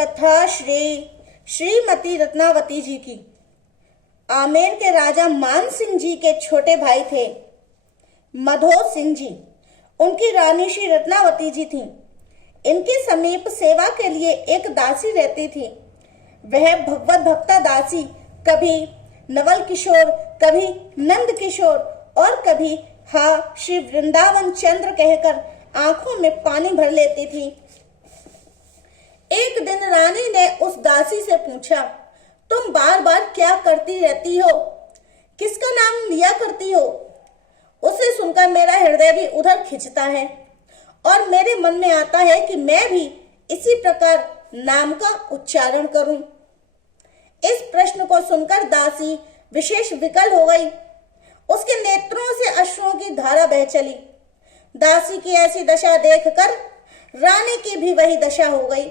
कथा श्रीमती रत्नावती जी की। आमेर के राजा मान सिंह जी के छोटे भाई थे मधो सिंह जी। उनकी रानी श्री रत्नावती जी थीं। इनके समीप सेवा के लिए एक दासी रहती थी। वह भगवत भक्ता दासी कभी नवल किशोर, कभी नंद किशोर और कभी हाँ श्री वृंदावन चंद्र कहकर आंखों में पानी भर लेती थी। एक दिन रानी ने उस दासी से पूछा, तुम बार बार क्या करती रहती हो? किसका नाम लिया करती हो? उसे सुनकर मेरा हृदय भी उधर खिंचता है और मेरे मन में आता है कि मैं भी इसी प्रकार नाम का उच्चारण करूं। इस प्रश्न को सुनकर दासी विशेष विकल हो गई। उसके नेत्रों से अश्रुओं की धारा बह चली। दासी की ऐसी दशा देखकर रानी की भी वही दशा हो गई।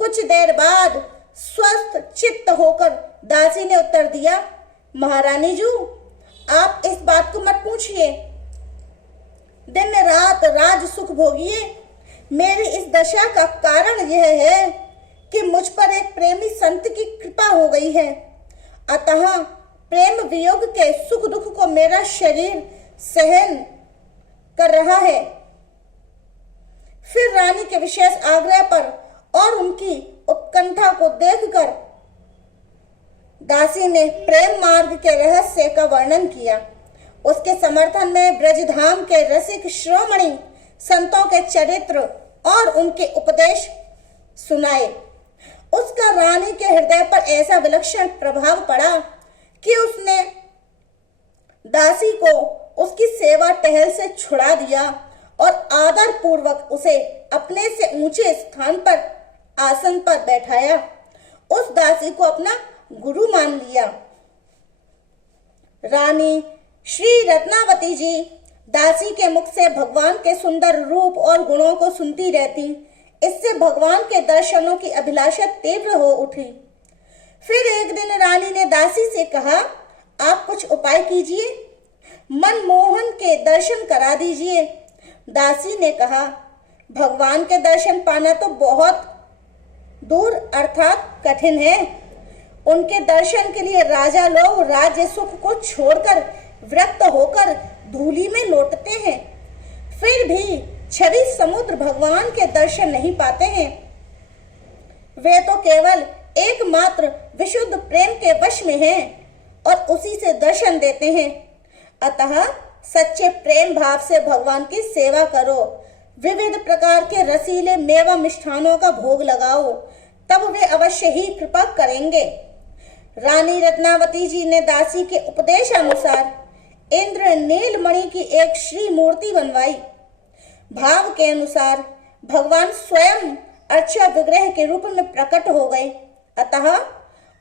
कुछ देर बाद स्वस्थ चित्त होकर दासी ने उत्तर दिया, महारानी जी, आप इस बात को मत पूछिए। दिन रात राज सुख भोगिए। मेरी इस दशा का कारण यह है कि मुझ पर एक प्रेमी संत की कृपा हो गई है। अतः प्रेम वियोग के सुख दुख को मेरा शरीर सहन कर रहा है। फिर रानी के विशेष आग्रह पर और उनकी उत्कंठा को देखकर दासी ने प्रेम मार्ग के रहस्य का वर्णन किया। उसके समर्थन में ब्रजधाम के रसिक श्रोमणी संतों के चरित्र और उनके उपदेश सुनाए। उसका रानी के हृदय पर ऐसा विलक्षण प्रभाव पड़ा कि उसने दासी को उसकी सेवा टहल से छुड़ा दिया और आदर पूर्वक उसे अपने से ऊंचे स्थान पर आसन पर बैठाया। उस दासी को अपना गुरु मान लिया। रानी श्री रत्नावती जी दासी के मुख से भगवान के सुंदर रूप और गुणों को सुनती रहती। इससे भगवान के दर्शनों की अभिलाषा तीव्र हो उठी। फिर एक दिन रानी ने दासी से कहा, आप कुछ उपाय कीजिए, मनमोहन के दर्शन करा दीजिए। दासी ने कहा, भगवान के दर्शन पाना तो बहुत दूर अर्थात कठिन है। उनके दर्शन के लिए राजा लोग राज्य सुख को छोड़कर विरक्त होकर धूली में लौटते हैं। फिर भी छवि समुद्र भगवान के दर्शन नहीं पाते हैं। वे तो केवल एकमात्र विशुद्ध प्रेम के वश में हैं और उसी से दर्शन देते हैं। अतः सच्चे प्रेम भाव से भगवान की सेवा करो। विविध प्रकार के रसीले मेवा मिष्ठानों का भोग लगाओ, तब वे अवश्य ही कृपा करेंगे। रानी रत्नावती जी ने दासी के उपदेश अनुसार इंद्र नीलमणि की एक श्री मूर्ति बनवाई। भाव के अनुसार भगवान स्वयं अर्चा विग्रह के रूप में प्रकट हो गए। अतः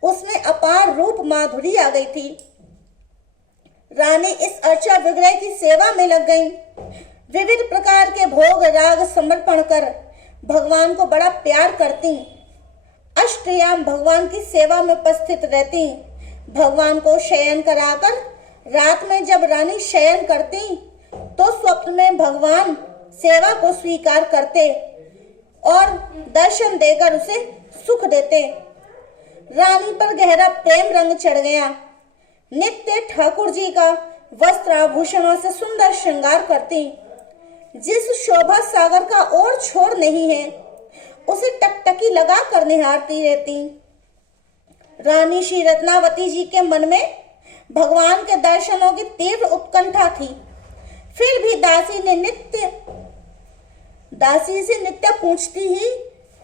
उसमें अपार रूप माधुरी आ गई थी। रानी इस अर्चा विग्रह की सेवा में लग गई। विविध प्रकार के भोग राग समर्पण कर भगवान को बड़ा प्यार करती। अष्टयाम भगवान की सेवा में उपस्थित रहती। भगवान को शयन कराकर रात में जब रानी शयन करती तो स्वप्न में भगवान सेवा को स्वीकार करते और दर्शन देकर उसे सुख देते। रानी पर गहरा प्रेम रंग चढ़ गया। नित्य ठाकुर जी का वस्त्र आभूषणों से सुंदर श्रृंगार करती। जिस शोभा सागर का और छोर नहीं है, उसे टकटकी लगा कर निहारती रहती। रानी श्री रत्नावती जी के मन में भगवान के दर्शनों की तीव्र उत्कंठा थी। फिर भी दासी से नित्य पूछती ही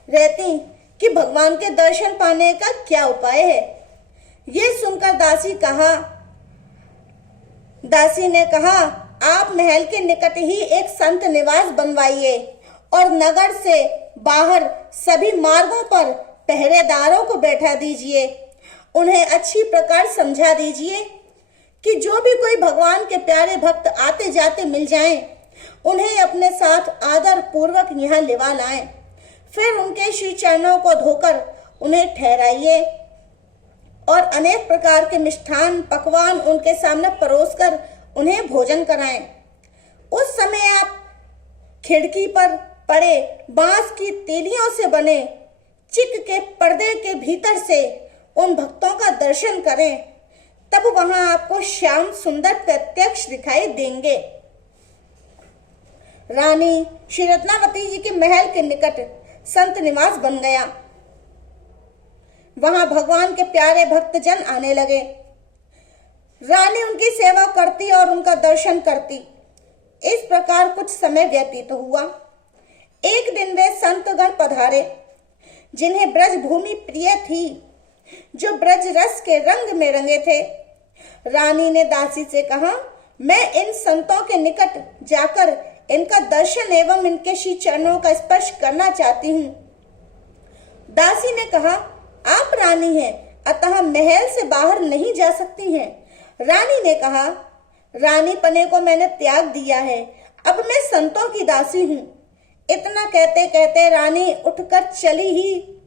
रहती कि भगवान के दर्शन पाने का क्या उपाय है। ये सुनकर दासी ने कहा, आप महल के निकट ही एक संत निवास बनवाइए और नगर से बाहर सभी मार्गों पर पहरेदारों को बैठा दीजिए। उन्हें अच्छी प्रकार समझा दीजिए कि जो भी कोई भगवान के प्यारे भक्त आते जाते मिल जाएं, उन्हें अपने साथ आदर पूर्वक यहाँ लिवा लाएं। फिर उनके श्री चरणों को धोकर उन्हें ठहराइए और अनेक प्रकार के मिष्ठान पकवान उनके सामने परोसकर उन्हें भोजन कराएं। उस समय आप खिड़की पर पड़े बांस की तीलियों से बने चिक के पर्दे के भीतर से उन भक्तों का दर्शन करें, तब वहां आपको श्याम सुंदर प्रत्यक्ष दिखाई देंगे। रानी श्री रत्नावती जी के महल के निकट संत निवास बन गया। वहां भगवान के प्यारे भक्तजन आने लगे। रानी उनकी सेवा करती और उनका दर्शन करती। इस प्रकार कुछ समय व्यतीत हुआ। एक दिन वे संतगण पधारे, जिन्हें ब्रज भूमि प्रिय थी, जो ब्रज रस के रंग में रंगे थे। रानी ने दासी से कहा, मैं इन संतों के निकट जाकर इनका दर्शन एवं इनके श्री चरणों का स्पर्श करना चाहती हूँ। दासी ने कहा, आप रानी हैं, अतः महल से बाहर नहीं जा सकती हैं। रानी ने कहा, रानी पने को मैंने त्याग दिया है, अब मैं संतों की दासी हूँ। इतना कहते कहते रानी उठकर चली ही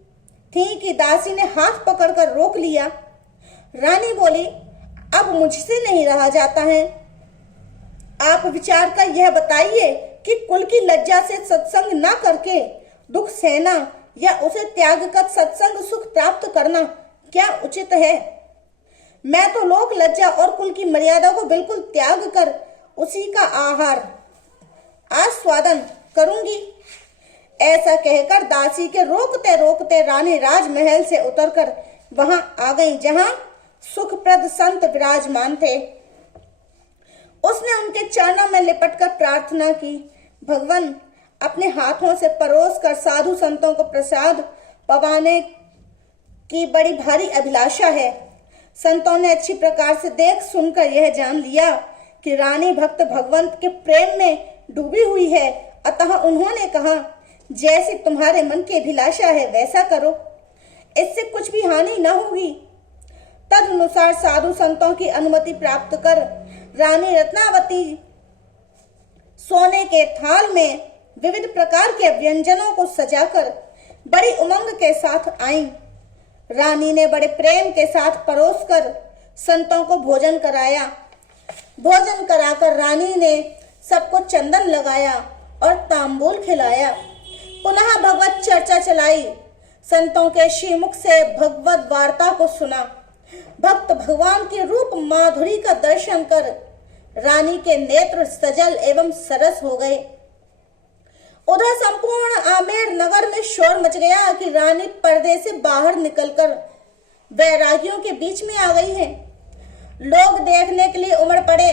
थी कि दासी ने हाथ पकड़कर रोक लिया। रानी बोली, अब मुझसे नहीं रहा जाता है। आप विचार कर यह बताइए कि कुल की लज्जा से सत्संग न करके दुख सहना या उसे त्याग कर सत्संग सुख प्राप्त करना क्या उचित है? मैं तो लोक लज्जा और कुल की मर्यादा को बिल्कुल त्याग कर उसी का आहार आस्वादन करूंगी। ऐसा कहकर दासी के रोकते रोकते रानी राजमहल से उतरकर वहां आ गई, जहां सुखप्रद संत विराजमान थे। उसने उनके चरणों में लिपटकर प्रार्थना की, भगवान, अपने हाथों से परोस कर साधु संतों को प्रसाद पवाने की बड़ी भारी अभिलाषा है। संतों ने अच्छी प्रकार से देख सुनकर यह जान लिया कि रानी भक्त भगवंत के प्रेम में डूबी हुई है, अतः उन्होंने कहा, जैसी तुम्हारे मन की अभिलाषा है वैसा करो, इससे कुछ भी हानि न होगी। तदनुसार साधु संतों की अनुमति प्राप्त कर रानी रत्नावती सोने के थाल में विविध प्रकार के व्यंजनों को सजाकर बड़ी उमंग के साथ आई। रानी ने बड़े प्रेम के साथ परोसकर संतों को भोजन कराया। भोजन कराकर रानी ने सबको चंदन लगाया और तांबूल खिलाया। पुनः भगवत चर्चा चलाई। संतों के श्रीमुख से भगवत वार्ता को सुना। भक्त भगवान के रूप माधुरी का दर्शन कर रानी के नेत्र सजल एवं सरस हो गए। उधर संपूर्ण आमेर नगर में शोर मच गया कि रानी पर्दे से बाहर निकलकर वैरागियों के बीच में आ गई है। लोग देखने के लिए उमड़ पड़े।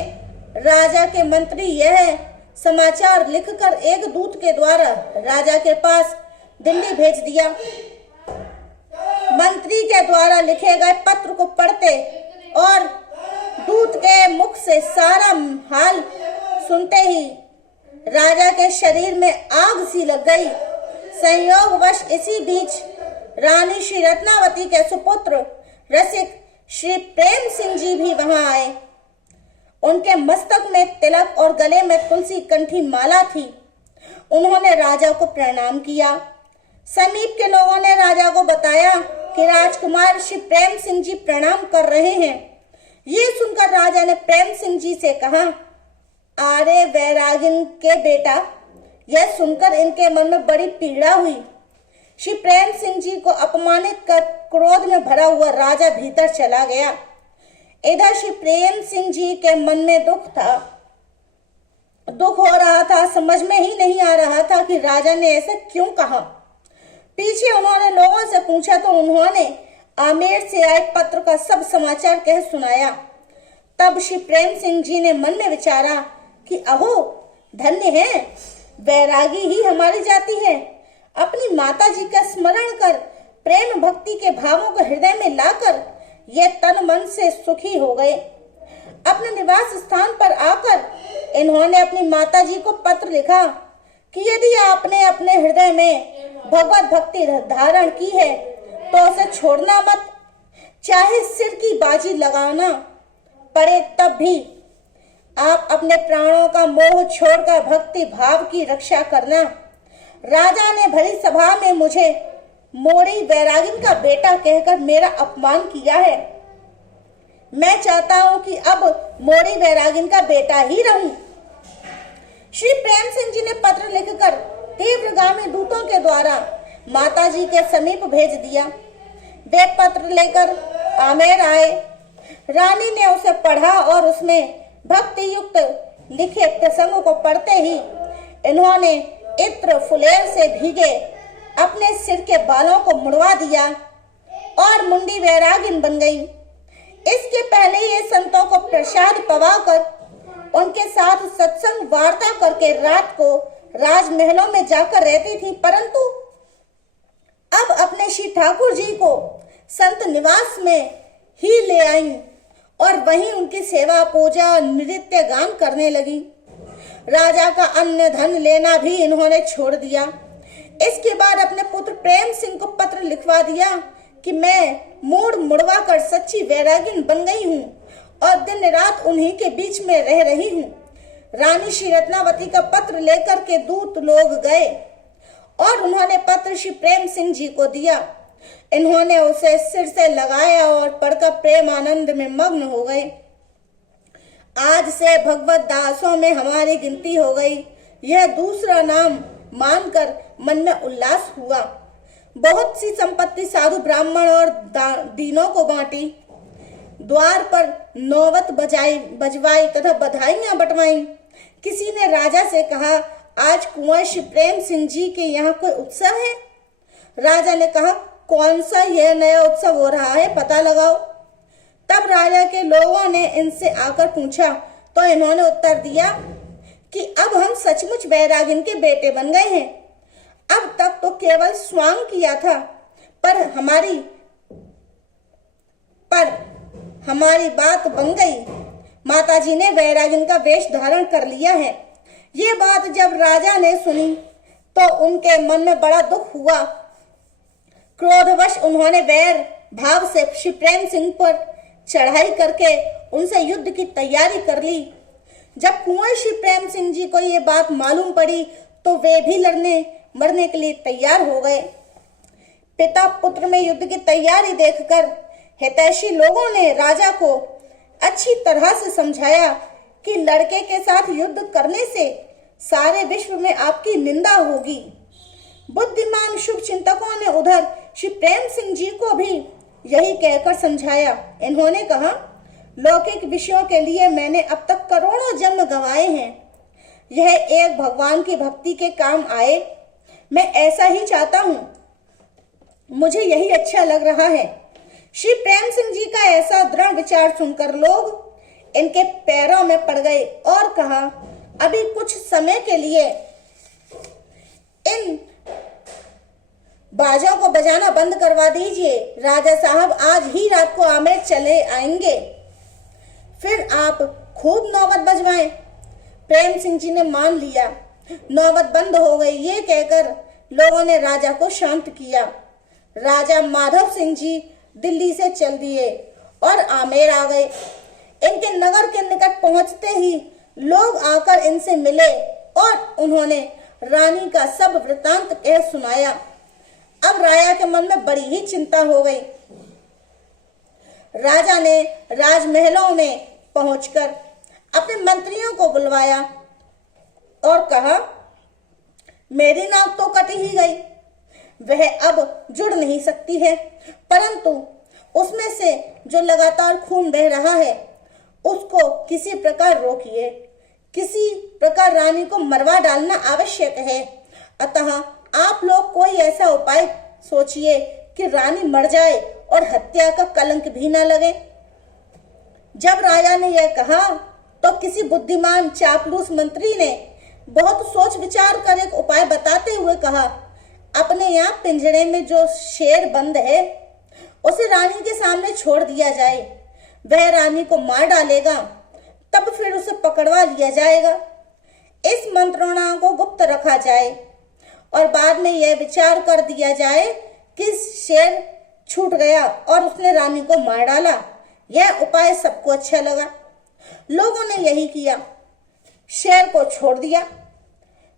राजा के मंत्री यह समाचार लिखकर एक दूत के द्वारा राजा के पास दिल्ली भेज दिया। मंत्री के द्वारा लिखे गए पत्र को पढ़ते और दूत के मुख से सारा हाल सुनते ही राजा के शरीर में आग सी लग गई। संयोगवश इसी बीच रानी श्री रत्नावती के सुपुत्र रसिक श्री प्रेम सिंह जी भी वहां आए। उनके मस्तक में तिलक और गले में तुलसी कंठी माला थी। उन्होंने राजा को प्रणाम किया। समीप के लोगों ने राजा को बताया कि राजकुमार श्री प्रेम सिंह जी प्रणाम कर रहे हैं। ये सुनकर राजा ने प्रेम सिंह जी से कहा, अरे वैरागिन के बेटा, यह सुनकर इनके मन में बड़ी पीड़ा हुई। श्री प्रेम सिंह जी को अपमानित कर क्रोध में भरा हुआ राजा भीतर चला गया। इधर श्री प्रेम सिंह जी के मन में दुख हो रहा था। समझ में ही नहीं आ रहा था कि राजा ने ऐसा क्यों कहा। पीछे उन्होंने लोगों से पूछा तो उन्होंने आमेर से आए पत्र का सब समाचार कह सुनाया। तब श्री प्रेम सिंह जी ने मन में विचारा कि अहो, धन्य है, वैरागी ही हमारी जाति है। अपनी माता जी का स्मरण कर प्रेम भक्ति के भावों को हृदय में लाकर ये तन मन से सुखी हो गए। अपने निवास स्थान पर आकर इन्होंने अपनी माता जी को पत्र लिखा कि यदि आपने अपने हृदय में भगवत भक्ति धारण की है तो उसे छोड़ना मत, चाहे सिर की बाजी लगाना पड़े तब भी आप अपने प्राणों का मोह छोड़कर भक्ति भाव की रक्षा करना। राजा ने भरी सभा में मुझे मोरी वैरागिन का बेटा कहकर मेरा अपमान किया है। मैं चाहता हूं कि अब मोरी वैरागिन का बेटा ही रहूं। श्री प्रेम सिंह जी ने पत्र लिखकर तीव्रगामी दूतों के द्वारा माताजी के समीप भेज दिया। वे पत्र लेकर आमेर आए। रानी ने उसे पढ़ा और उसमें भक्ति युक्त लिखे प्रसंगों को पढ़ते ही इन्होंने इत्र फुलेर से भीगे अपने सिर के बालों को मुड़वा दिया और मुंडी वैरागिन बन गई। इसके पहले ये संतों को प्रसाद पवाकर उनके साथ सत्संग वार्ता करके रात को राजमहलों में जाकर रहती थी, परंतु अब अपने श्री ठाकुर जी को संत निवास में ही ले आई और वहीं उनकी सेवा पूजा नृत्य गान करने लगी। राजा का अन्य धन लेना भी इन्होंने छोड़ दिया। इसके बाद अपने पुत्र प्रेम सिंह को पत्र लिखवा दिया कि मैं मूड मुड़वा कर सच्ची वैरागिन बन गई हूँ और दिन रात उन्हीं के बीच में रह रही हूँ। रानी श्री रत्नावती का पत्र लेकर के दूत लोग गए और उन्होंने पत्र श्री प्रेम सिंह जी को दिया। इन्होंने उसे सिर से लगाया और पढ़कर प्रेम आनंद में मग्न हो गए। आज से भगवत दासों में हमारी गिनती हो गई, यह दूसरा नाम मानकर मन में उल्लास हुआ। बहुत सी संपत्ति साधु ब्राह्मण और दीनों को बांटी। द्वार पर नौबत बजवाई तथा बधाइयां बंटवाई। किसी ने राजा से कहा, आज कुंवर श्री प्रेम सिंह जी के यहाँ कोई उत्सव है। राजा ने कहा, कौन सा यह नया उत्सव हो रहा है, पता लगाओ। तब राजा के लोगों ने इनसे आकर पूछा तो इन्होंने उत्तर दिया कि अब हम सचमुच वैरागिन के बेटे बन गए हैं। अब तक तो केवल स्वांग किया था, पर हमारी बात बन गई। माताजी ने वैरागिन का वेश धारण कर लिया है। ये बात जब राजा ने सुनी तो उनके मन में बड़ा दुख हुआ। क्रोधवश उन्होंने वैर भाव से श्री प्रेम सिंह पर चढ़ाई करके उनसे युद्ध की तैयारी कर ली। जब कुंवर श्री प्रेम सिंह जी को ये बात मालूम पड़ी तो वे भी लड़ने मरने के लिए तैयार हो गए। पिता पुत्र में युद्ध की तैयारी देखकर हितैषी लोगों ने राजा को अच्छी तरह से समझाया कि लड़के के साथ युद्ध करने से सारे विश्व में आपकी निंदा होगी। बुद्धिमान शुभ चिंतकों ने उधर श्री प्रेम सिंह जी को भी यही कहकर समझाया। इन्होंने कहा, लौकिक विषयों के लिए मैंने अब तक करोड़ों जन्म गंवाए हैं, यह एक भगवान की भक्ति के काम आए, मैं ऐसा ही चाहता हूँ, मुझे यही अच्छा लग रहा है। श्री प्रेम सिंह जी का ऐसा दृढ़ विचार सुनकर लोग इनके पैरों में पड़ गए और कहा, अभी कुछ समय के लिए इन बाजों को बजाना बंद करवा दीजिए। राजा साहब आज ही रात को आमेर चले आएंगे, फिर आप खूब नौबत बजवाएं। प्रेम सिंह जी ने मान लिया। नौबत बंद हो गई। ये कहकर लोगों ने राजा को शांत किया। राजा माधव सिंह जी दिल्ली से चल दिए और आमेर आ गए। इनके नगर के निकट पहुंचते ही लोग आकर इनसे मिले और उन्होंने रानी का सब वृतांत कह सुनाया। अब राजा के मन में बड़ी ही चिंता हो गई। राजा ने राजमहलों में पहुंचकर अपने मंत्रियों को बुलवाया और कहा, मेरी नाक तो कट ही गई, वह अब जुड़ नहीं सकती है, परंतु उसमें से जो लगातार खून बह रहा है उसको किसी प्रकार रोकिए। किसी प्रकार रानी को मरवा डालना आवश्यक है। अतः आप लोग कोई ऐसा उपाय सोचिए कि रानी मर जाए और हत्या का कलंक भी न लगे। जब राजा ने यह कहा तो किसी बुद्धिमान चापलूस मंत्री ने बहुत सोच विचार कर एक उपाय बताते हुए कहा, अपने यहाँ पिंजरे में जो शेर बंद है उसे रानी के सामने छोड़ दिया जाए। वह रानी को मार डालेगा, तब फिर उसे पकड़वा लिया जाएगा। इस मंत्रणा को गुप्त रखा जाए और बाद में यह विचार कर दिया जाए कि शेर छूट गया और उसने रानी को मार डाला। यह उपाय सबको अच्छा लगा। लोगों ने यही किया, शेर को छोड़ दिया।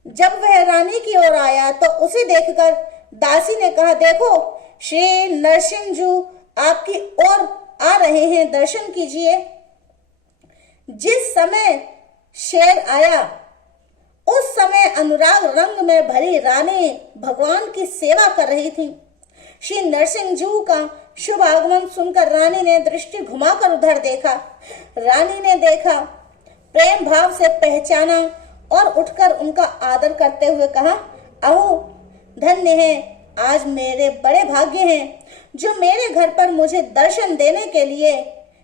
जब वह रानी की ओर आया तो उसे देखकर दासी ने कहा, देखो श्री नरसिंह आपकी ओर आ रहे हैं, दर्शन कीजिए। जिस समय शेर आया उस समय अनुराग रंग में भरी रानी भगवान की सेवा कर रही थी। श्री नरसिंह जू का शुभ आगमन सुनकर रानी ने दृष्टि घुमाकर उधर देखा। रानी ने देखा, प्रेम भाव से पहचाना और उठकर उनका आदर करते हुए कहा, अहो धन्य है, आज मेरे बड़े भाग्य हैं जो मेरे घर पर मुझे दर्शन देने के लिए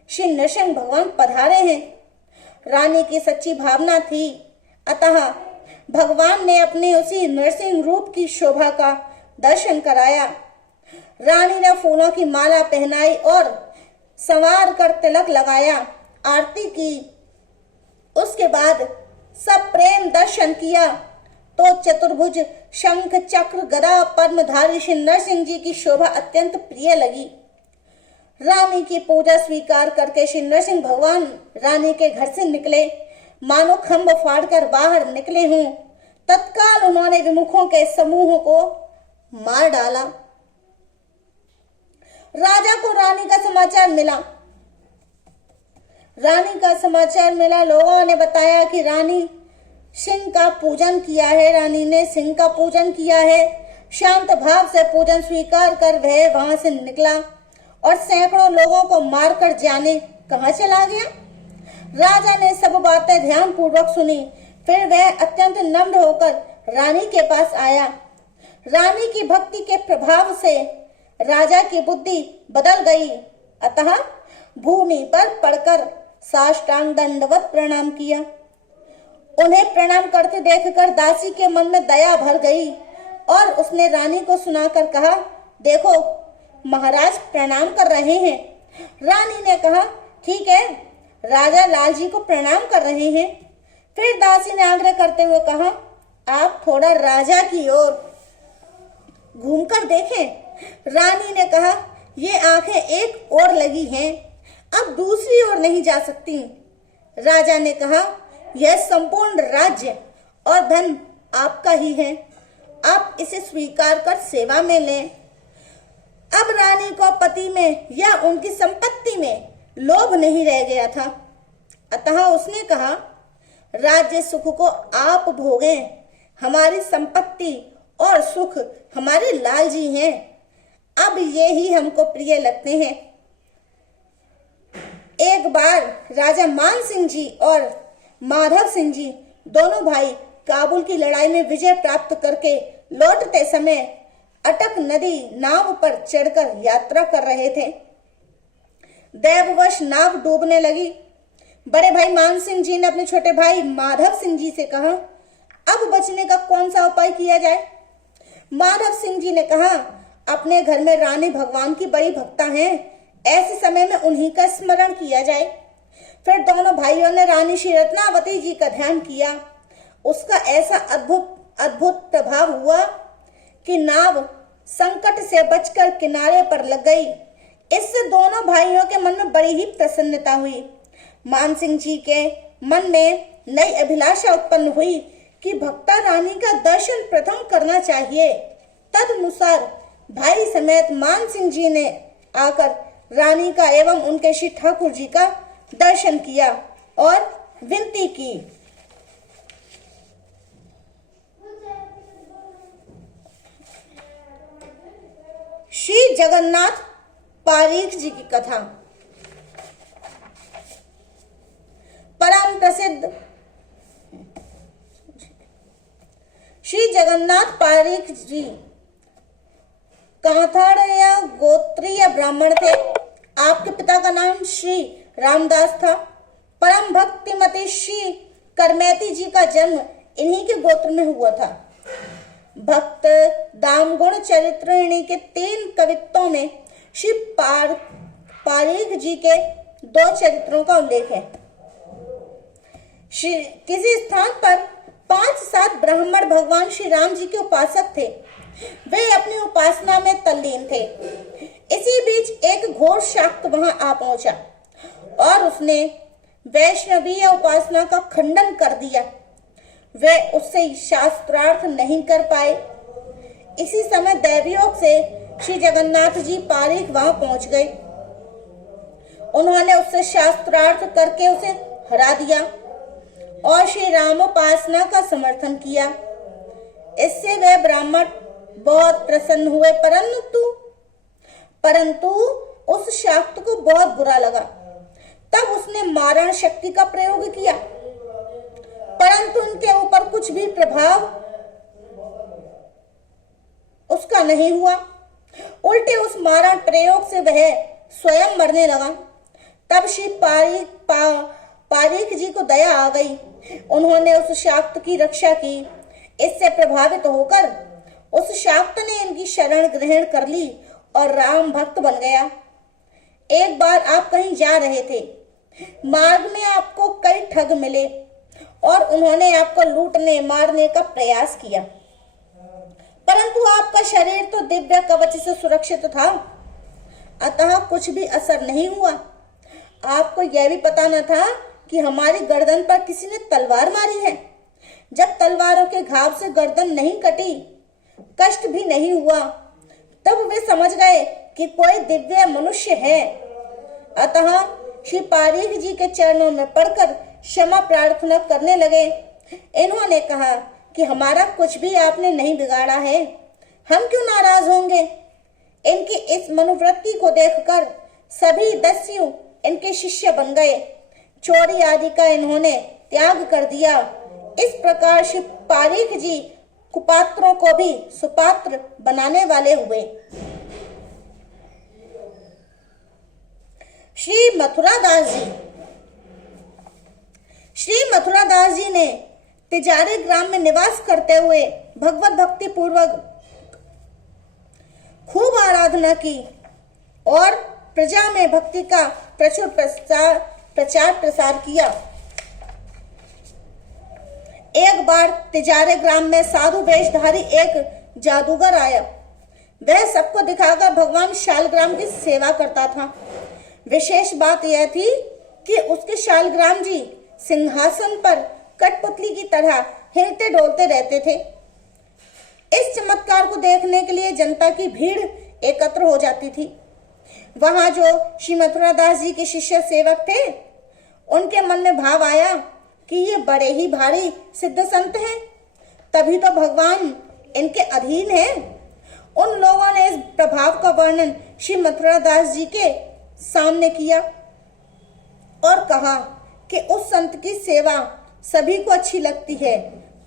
श्री नरसिंह भगवान पधारे हैं। रानी की सच्ची भावना थी, अतः भगवान ने अपने उसी नरसिंह रूप की शोभा का दर्शन कराया। रानी ने फूलों की माला पहनाई और संवार कर तिलक लगाया, आरती की। उसके बाद सब प्रेम दर्शन किया तो चतुर्भुज शंख चक्र गदा पद्मधारी श्री नरसिंह जी की शोभा अत्यंत प्रिय लगी। रानी की पूजा स्वीकार करके श्री नरसिंह भगवान रानी के घर से निकले, मानो खंभ फाड़कर बाहर निकले हों। तत्काल उन्होंने विमुखों के समूह को मार डाला। राजा को रानी का समाचार मिला। लोगों ने बताया कि रानी सिंह का पूजन किया है। रानी ने सिंह का पूजन किया है। शांत भाव से पूजन स्वीकार कर वह वहां से निकला और सैकड़ों लोगों को मारकर जाने कहां चला गया। राजा ने सब बातें ध्यान पूर्वक सुनी। फिर वह अत्यंत नम्र होकर रानी के पास आया। रानी की भक्ति के प्रभाव से राजा की बुद्धि बदल गई, अतः भूमि पर पड़कर साष्टांग दंडवत प्रणाम किया। उन्हें प्रणाम करते देखकर दासी के मन में दया भर गई और उसने रानी को सुनाकर कहा, देखो महाराज प्रणाम कर रहे हैं। रानी ने कहा, ठीक है, राजा लाल जी को प्रणाम कर रहे हैं। फिर दासी ने आग्रह करते हुए कहा, आप थोड़ा राजा की ओर घूमकर देखें। रानी ने कहा, ये आंखें एक ओर लगी हैं, अब दूसरी ओर नहीं जा सकती। राजा ने कहा, यह संपूर्ण राज्य और धन आपका ही है, आप इसे स्वीकार कर सेवा में लें। अब रानी को पति में या उनकी संपत्ति में लोभ नहीं रह गया था, अतः उसने कहा, राज्य सुख को आप भोगें, हमारी संपत्ति और सुख हमारे लाल जी हैं, अब ये ही हमको प्रिय लगते हैं। एक बार राजा मान सिंह जी और माधव सिंह जी दोनों भाई काबुल की लड़ाई में विजय प्राप्त करके लौटते समय अटक नदी नाव पर चढ़कर यात्रा कर रहे थे। दैववश नाव डूबने लगी। बड़े भाई मान सिंह जी ने अपने छोटे भाई माधव सिंह जी से कहा, अब बचने का कौन सा उपाय किया जाए। माधव सिंह जी ने कहा, अपने घर में रानी भगवान की बड़ी भक्ता हैं, ऐसे समय में उन्हीं का स्मरण किया जाए। फिर दोनों भाइयों ने रानी श्री रत्नावती जी का ध्यान किया। उसका ऐसा अद्भुत प्रभाव हुआ कि नाव संकट से बचकर किनारे पर लग गई। इससे दोनों भाइयों के मन में बड़ी ही प्रसन्नता हुई। मान सिंह जी के मन में नई अभिलाषा उत्पन्न हुई कि भक्ता रानी का दर्शन प्रथम करना चाहिए। तदनुसार भाई समेत मान सिंह जी ने आकर रानी का एवं उनके श्री ठाकुर जी का दर्शन किया और विनती की। श्री जगन्नाथ पारीख जी की कथा। परम प्रसिद्ध श्री जगन्नाथ पारीख जी कांथाड़िया गोत्रीय ब्राह्मण थे। आपके पिता का नाम श्री रामदास था। परम भक्तिमती श्री करमेती जी का जन्म इन्हीं के गोत्र में हुआ था। भक्त दामगुण चरित्रिणी के 3 कवित्तों में श्री पारीख जी के 2 चरित्रों का उल्लेख है। किसी स्थान पर 5-7 ब्राह्मण भगवान श्री राम जी के उपासक थे। वे अपनी उपासना में तल्लीन थे। इसी बीच एक घोर शाक्त वहां आ पहुंचा और उसने वैष्णवीय उपासना का खंडन कर दिया। वे उससे शास्त्रार्थ नहीं कर पाए। इसी समय दैवयोग से श्री जगन्नाथ जी पारीख वहां पहुंच गए। उन्होंने उससे शास्त्रार्थ करके उसे हरा दिया और श्री रामोपासना का समर्थन किया। इससे वे ब्राह्मण बहुत प्रसन्न हुए, परंतु उस शाक्त को बहुत बुरा लगा। तब उसने मारण शक्ति का प्रयोग किया, परंतु उनके ऊपर कुछ भी प्रभाव उसका नहीं हुआ। उल्टे उस मारण प्रयोग से वह स्वयं मरने लगा। तब श्री पारीक जी को दया आ गई। उन्होंने उस शाक्त की रक्षा की। इससे प्रभावित होकर उस शाक्त ने इनकी शरण ग्रहण कर ली और राम भक्त बन गया। एक बार आप कहीं जा रहे थे, मार्ग में आपको कई ठग मिले और उन्होंने आपको लूटने मारने का प्रयास किया, परंतु आपका शरीर तो दिव्य कवच से सुरक्षित था, अतः कुछ भी असर नहीं हुआ। आपको यह भी पता न था कि हमारी गर्दन पर किसी ने तलवार मारी है। जब तलवारों के घाव से गर्दन नहीं कटी, कष्ट भी नहीं हुआ, तब वे समझ गए कि कोई दिव्य मनुष्य है। अतः श्री पारीक जी के चरणों में पड़कर क्षमा प्रार्थना करने लगे। इन्होंने कहा कि हमारा कुछ भी आपने नहीं बिगाड़ा है, हम क्यों नाराज होंगे। इनकी इस मनोवृत्ति को देखकर सभी दस्यु इनके शिष्य बन गए। चोरी आदि का इन्होंने त्याग कर दिया। इस प्रकार श्री पारीक जी कुपात्रों को भी सुपात्र बनाने वाले हुए। श्री मथुरादास जी ने तिजारी ग्राम में निवास करते हुए भगवत भक्ति पूर्वक खूब आराधना की और प्रजा में भक्ति का प्रचुर प्रचार प्रसार किया। एक बार तिजारे ग्राम में साधु वेशधारी एक जादूगर आया। वह सबको दिखाकर भगवान शालग्राम की सेवा करता था। विशेष बात यह थी कि उसके शालग्राम जी सिंहासन पर कठपुतली की तरह हिलते डोलते रहते थे। इस चमत्कार को देखने के लिए जनता की भीड़ एकत्र हो जाती थी। वहां जो श्री मथुरादास जी के शिष्य सेवक थे, उनके मन में भाव आया कि ये बड़े ही भारी सिद्ध संत हैं, तभी तो भगवान इनके अधीन है। उन लोगों ने इस प्रभाव का वर्णन श्री मथुरादास जी के सामने किया और कहा कि उस संत की सेवा सभी को अच्छी लगती है।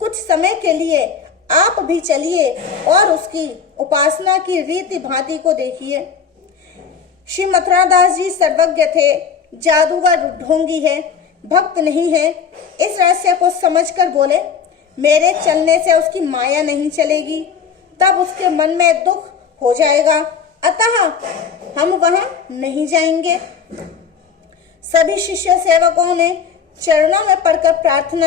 कुछ समय के लिए आप भी चलिए और उसकी उपासना की रीति भांति को देखिए। श्री मथुरादास जी सर्वज्ञ थे, जादूगर ढोंगी है, भक्त नहीं है। इस रहस्य को समझकर बोले, मेरे चलने से उसकी माया नहीं चलेगी, तब उसके मन में दुख हो जाएगा, अतः हम वहां नहीं जाएंगे। सभी शिष्य सेवकों ने चरणों में पड़कर प्रार्थना